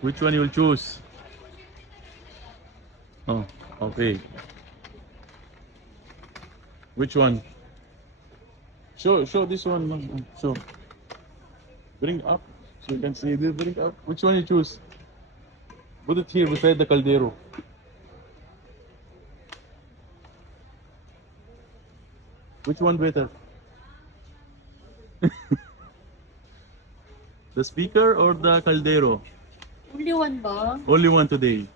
Which one you'll choose? Oh, okay. Which one? Show this one. Show. Bring up so you can see this. Bring up. Which one you choose? Put it here beside the caldero. Which one better? The speaker or the caldero? Only one ba? Only one today.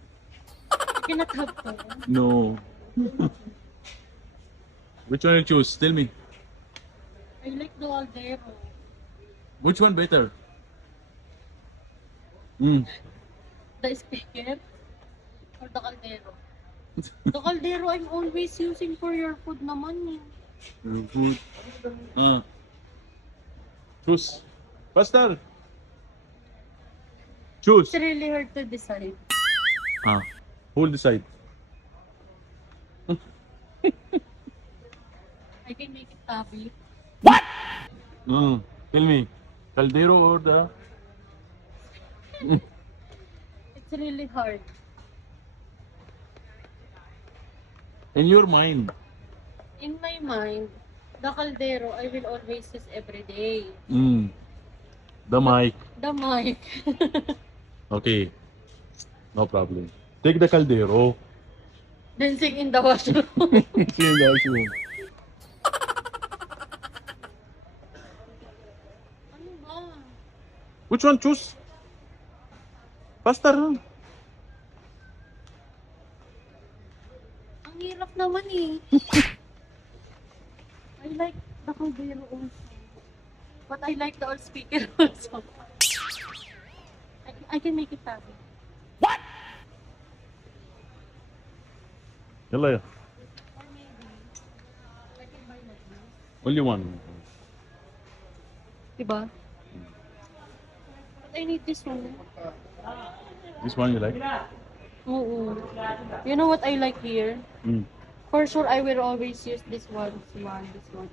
I cannot have two. No. Which one you choose? Tell me. I like the Aldero. Which one better? Mm. The speaker or the Caldero? The Caldero I'm always using for your food naman eh. Good. Choose. Faster. Choose. It's really hard to decide. Who will decide? I can make it tabi. Tell me. Caldero or the... It's really hard. In your mind. In my mind, the Caldero I will always use every day. The mic. The mic. Okay. No problem. Take the caldero. Dancing in the washroom. See you in the washroom. Ano ba? Which one choose? Faster. Ang hirap naman eh. I like the Caldero also. But I like the old speaker also. I can make it tabi. Yalla ya. Or maybe, I can buy like this. Only one. Diba? But I need this one. This one you like? Oo. You know what I like here? For sure, I will always use this one, and this one.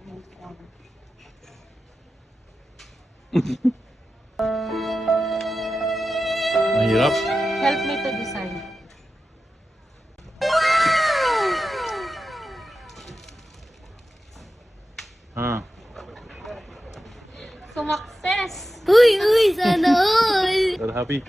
Mahirap. Help me to decide. Success! Uy, sana all! You're happy?